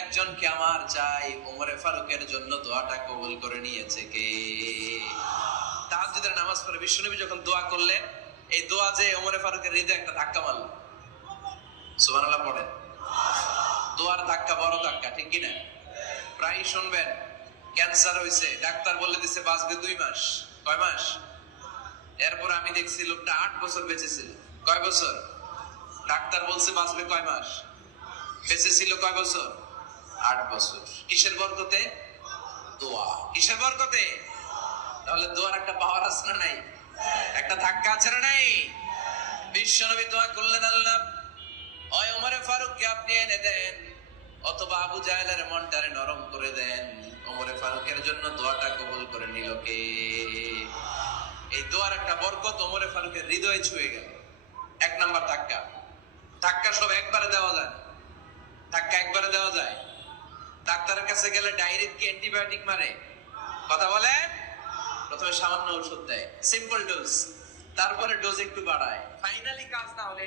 একজনকে আমার চাই, ওমরে ফারুকের জন্য দোয়াটা কবুল করে নিয়েছে কে? তাহাজ্জুদের নামাজ পড়ে বিশ্বনবী যখন দোয়া করলেন, এই দোয়া যে ওমরে ফারুকের হৃদয়ে একটা ধাক্কা মারল। সুবহানাল্লাহ পড়েন। দোয়ার ধাক্কা বড় ধাক্কা, ঠিক কি না? প্রায় শুনবেন ক্যান্সার হইছে, ডাক্তার বলে দিছে বাঁচবে 2 মাস। কয় মাস? এরপর আমি দেখছি লোকটা 8 বছর বেঁচে ছিল। কয় বছর? ডাক্তার বলছে বাঁচবে কয় মাস, বেঁচে ছিল কয় বছর? 8 বছর। কিসের বরকতে? দোয়া। কিসের বরকতে? তাহলে দোয়ার একটা পাওয়ার আছে না নাই? একটা ধাক্কা আছে না নাই? বিশ্বনবী দোয়া করলেন, আল্লাহ হয় ওমরে ফারুককে আপনি এনে দেন, অথবা আবু জাহেলের মনটারে নরম করে দেন। ওমরে ফারুকের জন্য দোয়াটা কবুল করে নিল কে? এই দোয়ার একটা বরকত ওমরে ফারুকের হৃদয়ে ছুঁয়ে গেল। 1 নাম্বার ধাক্কা। ধাক্কা সব একবারে দেওয়া যায় না। ধাক্কা একবারে দেওয়া যায়? ডাক্তারের কাছে গেলে ডাইরেক্ট কি অ্যান্টিবায়োটিক মারে? কথা বলে। প্রথমে সামান্য ওষুধ দেয়, সিম্পল ডোজ, তারপরে ডোজ একটু বাড়ায়, ফাইনালি কাজ না হলে